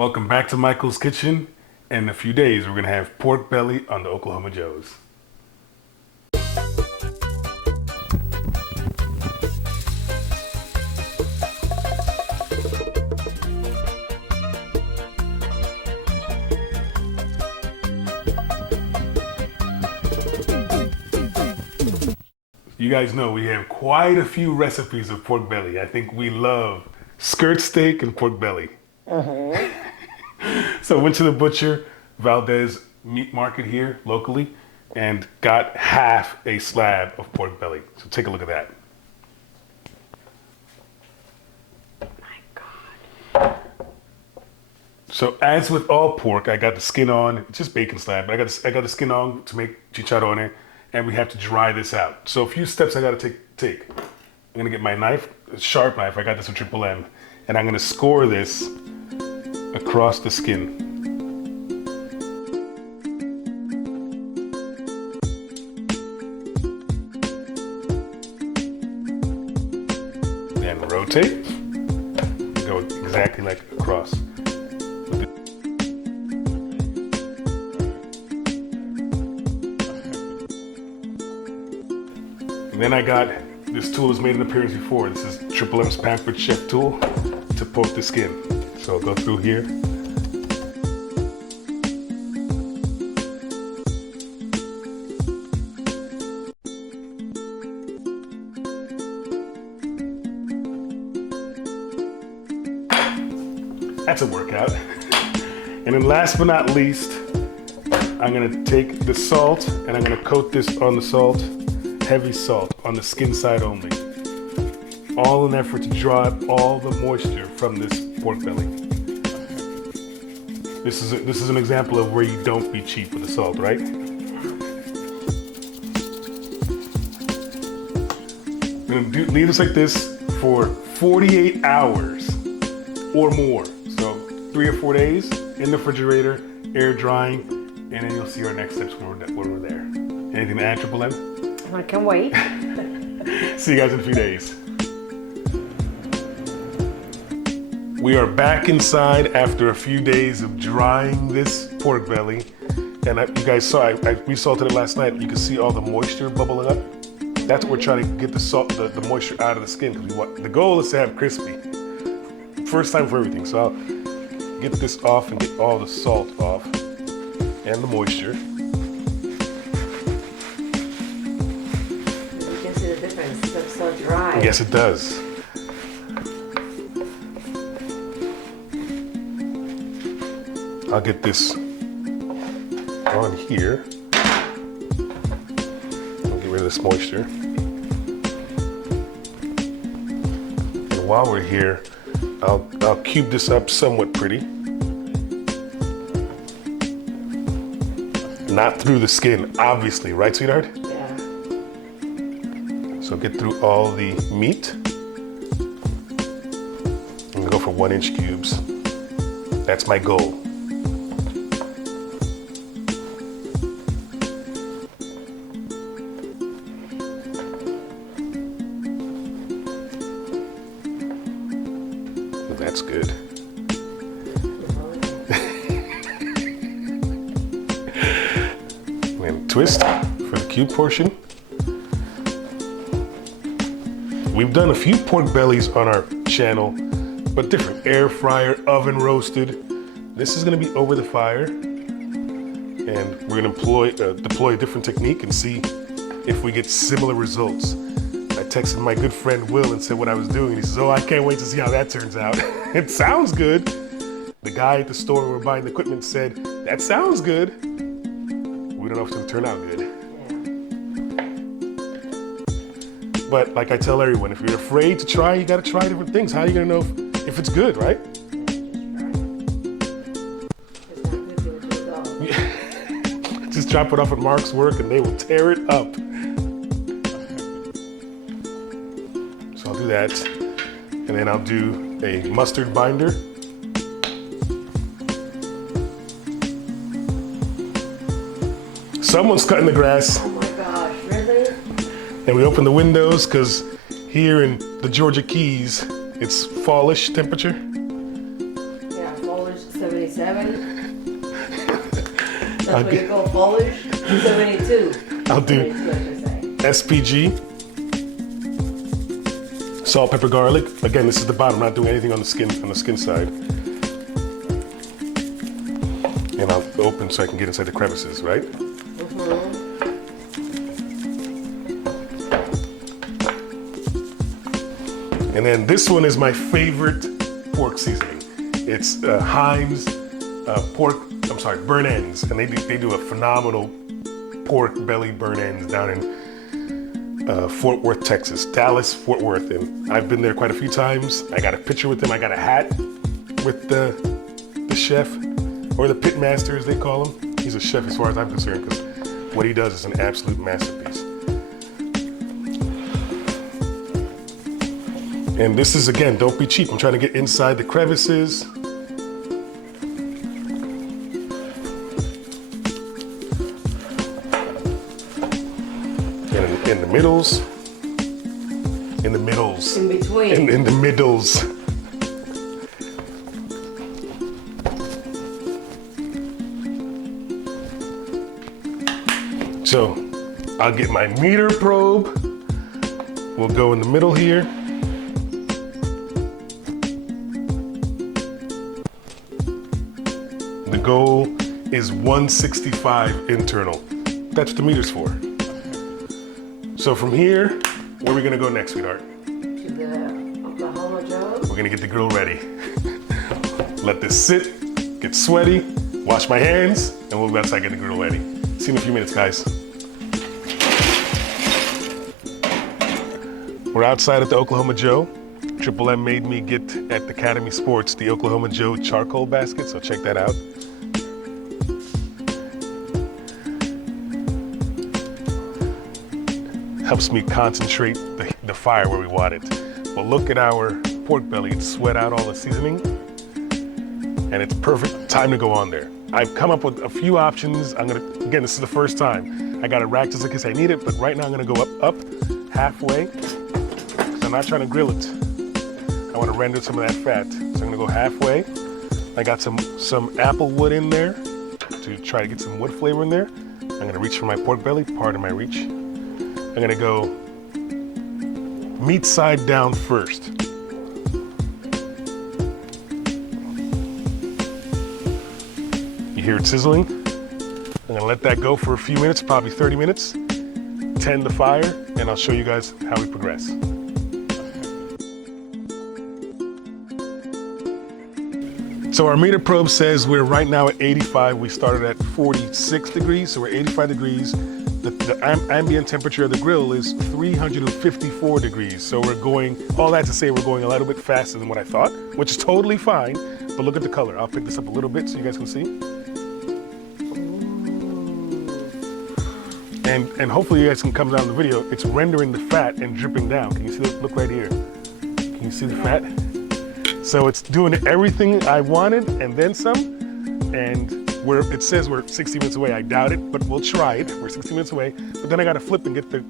Welcome back to Michael's Kitchen. In a few days, we're going to have pork belly on the Oklahoma Joe's. You guys know we have quite a few recipes of pork belly. I think we love skirt steak and pork belly. So I went to the butcher, Valdez Meat Market here locally, and got half a slab of pork belly. So take a look at that. My God. So as with all pork, I got the skin on. It's just bacon slab, but I got the skin on to make chicharrones, and we have to dry this out. So a few steps I got to take. I'm gonna get my knife, a sharp knife. I got this from Triple M, and I'm gonna score this across the skin. And rotate. Go exactly like across. And then I got, this tool has made an appearance before. This is Triple M's Pampered Chef tool to poke the skin. So I'll go through here. That's a workout. And then last but not least, I'm gonna take the salt and I'm gonna coat this on the salt, heavy salt, on the skin side only. All in an effort to draw out all the moisture from this pork belly. This is an example of where you don't be cheap with the salt, right? I'm gonna leave this like this for 48 hours or more. So 3 or 4 days in the refrigerator, air drying, and then you'll see our next steps when we're there. Anything to add, Triple M? I can't wait. See you guys in a few days. We are back inside after a few days of drying this pork belly. And you guys saw, we salted it last night. You can see all the moisture bubbling up. That's what we're trying to get the moisture out of the skin. Because the goal is to have crispy. First time for everything. So I'll get this off and get all the salt off and the moisture. You can see the difference. It looks so dry. Yes, it does. I'll get this on here. I'll get rid of this moisture. And while we're here, I'll cube this up somewhat pretty. Not through the skin, obviously, right, sweetheart? Yeah. So get through all the meat. I'm gonna go for 1-inch cubes. That's my goal. That's good. And twist for the cube portion. We've done a few pork bellies on our channel, but different. Air fryer, oven roasted. This is gonna be over the fire. And we're gonna deploy a different technique and see if we get similar results. I texted my good friend Will and said what I was doing. He says, oh, I can't wait to see how that turns out. It sounds good. The guy at the store where we're buying the equipment said, that sounds good. We don't know if it's gonna turn out good. Yeah. But like I tell everyone, if you're afraid to try, you gotta try different things. How are you gonna know if it's good, right? Just drop it off at Mark's work and they will tear it up. So I'll do that. And then I'll do a mustard binder. Someone's cutting the grass. Oh my gosh, really? And we open the windows because here in the Georgia Keys, it's fallish temperature. Yeah, fallish 70 277. That's I'll what you get- call Polish. 272. I'll do 272, SPG, salt, pepper, garlic. Again, this is the bottom. I'm not doing anything on the skin side. And I'll open so I can get inside the crevices, right? And then this one is my favorite pork seasoning. It's Heinz burn ends, and they do a phenomenal pork belly burn ends down in Fort Worth, Texas, Dallas, Fort Worth, and I've been there quite a few times. I got a picture with them. I got a hat with the chef, or the pit master as they call him. He's a chef as far as I'm concerned, because what he does is an absolute masterpiece. And this is, again, don't be cheap. I'm trying to get inside the crevices. And in the middles. In the middles. In between. In the middles. So I'll get my meter probe. We'll go in the middle here. The goal is 165 internal. That's what the meter's for. So from here, where are we gonna go next, sweetheart? To the Oklahoma Joe. We're gonna get the grill ready. Let this sit, get sweaty, wash my hands, and we'll be outside getting the grill ready. See you in a few minutes, guys. We're outside at the Oklahoma Joe. Triple M made me get at the Academy Sports the Oklahoma Joe charcoal basket, so check that out. Helps me concentrate the fire where we want it. Well, look at our pork belly. It's sweat out all the seasoning, and it's perfect time to go on there. I've come up with a few options. Again, this is the first time. I got a rack just in case I need it, but right now I'm gonna go up halfway, because I'm not trying to grill it. I wanna render some of that fat. So I'm gonna go halfway. I got some apple wood in there to try to get some wood flavor in there. I'm gonna reach for my pork belly, pardon my reach. I'm gonna go meat side down first. You hear it sizzling? I'm gonna let that go for a few minutes, probably 30 minutes. Tend the fire, and I'll show you guys how we progress. So our meter probe says we're right now at 85. We started at 46 degrees, so we're 85 degrees. The ambient temperature of the grill is 354 degrees. So we're going, all that to say we're going a little bit faster than what I thought, which is totally fine, but look at the color. I'll pick this up a little bit so you guys can see. And hopefully you guys can come down the video. It's rendering the fat and dripping down. Can you see that? Look right here. Can you see the fat? So it's doing everything I wanted and then some. And it says we're 60 minutes away. I doubt it, but we'll try it. We're 60 minutes away. But then I got to flip and get the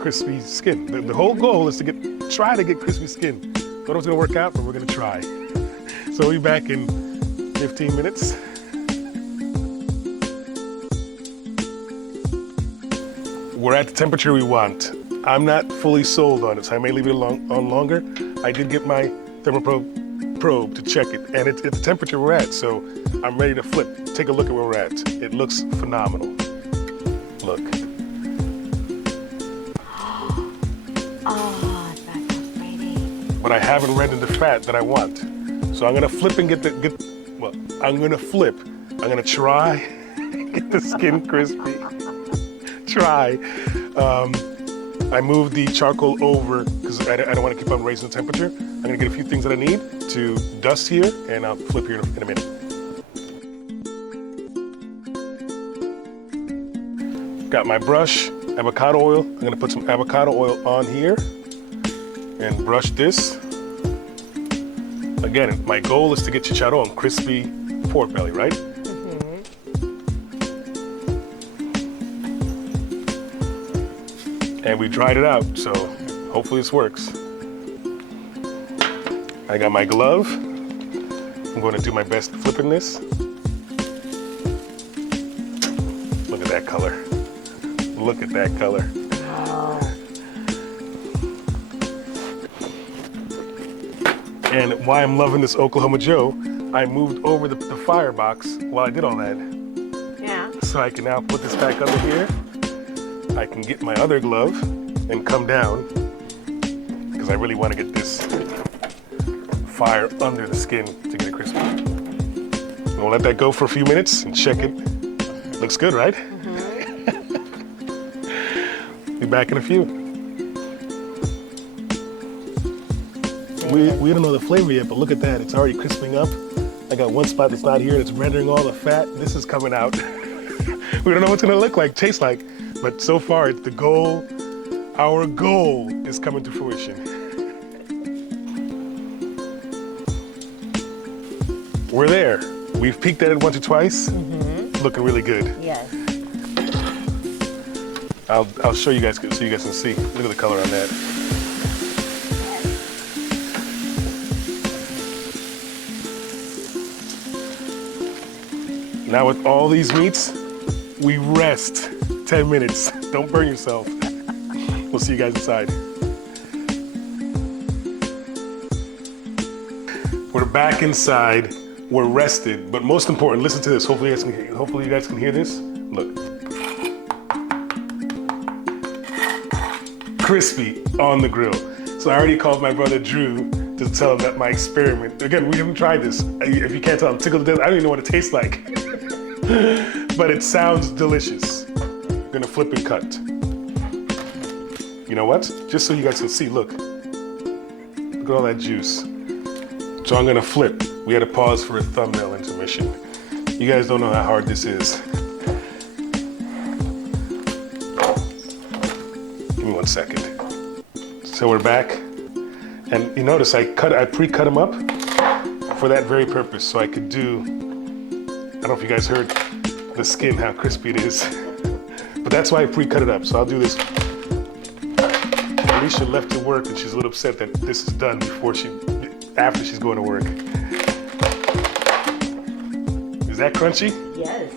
crispy skin. The whole goal is to try to get crispy skin. Don't know if it's gonna work out, but we're gonna try. So we'll be back in 15 minutes. We're at the temperature we want. I'm not fully sold on it, so I may leave it on longer. I did get my thermoprobe probe to check it, and it's the temperature we're at, so I'm ready to flip. Take a look at where we're at. It looks phenomenal. Look. Oh, that's so pretty. But I haven't rendered the fat that I want. So I'm gonna flip and I'm gonna try get the skin crispy. Try. I moved the charcoal over because I don't want to keep on raising the temperature. I'm gonna get a few things that I need to dust here, and I'll flip here in a minute. Got my brush, avocado oil. I'm gonna put some avocado oil on here and brush this. Again, my goal is to get chicharron, crispy pork belly, right? And we dried it out, so hopefully this works. I got my glove. I'm going to do my best flipping this. Look at that color. Look at that color. And why I'm loving this Oklahoma Joe, I moved over the firebox while I did all that. Yeah. So I can now put this back under here. I can get my other glove and come down because I really want to get this fire under the skin to get it crispy. And we'll let that go for a few minutes and check it. Looks good, right? Be back in a few. We don't know the flavor yet, but look at that. It's already crisping up. I got one spot that's not here that's rendering all the fat. This is coming out. We don't know what it's gonna look like, taste like, but so far it's the goal. Our goal is coming to fruition. We're there. We've peeked at it once or twice. Looking really good. Yes. I'll show you guys so you guys can see. Look at the color on that. Now with all these meats, we rest 10 minutes. Don't burn yourself. We'll see you guys inside. We're back inside. We're rested, but most important, listen to this. Hopefully you guys can hear this. Look. Crispy on the grill. So I already called my brother Drew to tell him that my experiment, again, we haven't tried this. If you can't tell, I'm tickled to death. I don't even know what it tastes like. But it sounds delicious. I'm gonna flip and cut. You know what? Just so you guys can see, look. Look at all that juice. So I'm gonna flip. We had to pause for a thumbnail intermission. You guys don't know how hard this is. Give me 1 second. So we're back. And you notice I pre-cut them up for that very purpose, so I could do, I don't know if you guys heard the skin, how crispy it is. But that's why I pre-cut it up, so I'll do this. Alicia left to work and she's a little upset that this is done after she's going to work. Is that crunchy? Yes.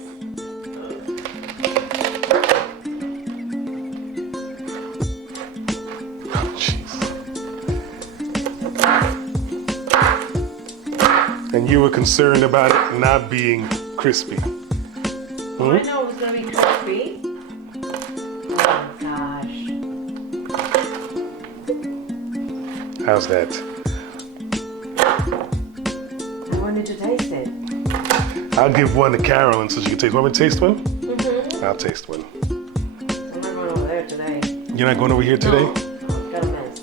Oh, jeez. And you were concerned about it not being crispy. I know it was gonna be crispy. Oh gosh. How's that? I wanted to taste it. I'll give one to Carolyn so she can taste. Want me to taste one? I'll taste one. I'm not going over there today. You're not going over here today? No. Got a mess.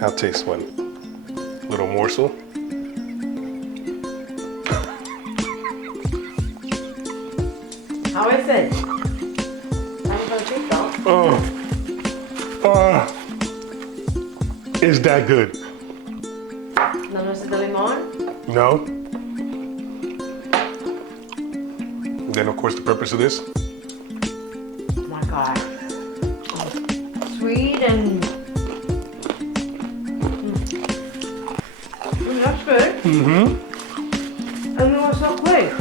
I'll taste one. Little morsel. How is it? Is that good? ¿No necesita limón? No. Then of course the purpose of this. Oh my God. Sweet and... that's good. And it was so quick.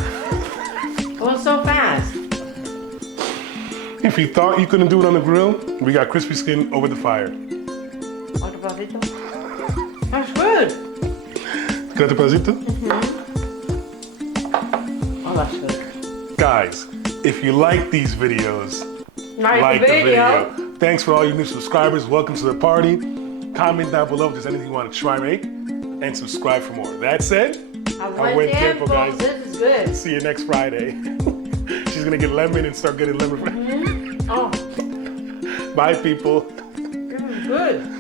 It was so fast. If you thought you couldn't do it on the grill, we got crispy skin over the fire. Otro pedacito. That's good. Got the pedacito? Oh, that's good. Guys, if you like these videos, Like the video. Thanks for all you new subscribers. Welcome to the party. Comment down below if there's anything you want to try make, and subscribe for more. That said, A buen tiempo. guys. This is good. See you next Friday. She's gonna get lemon and start getting lemon. Oh, Bye, people. this is good.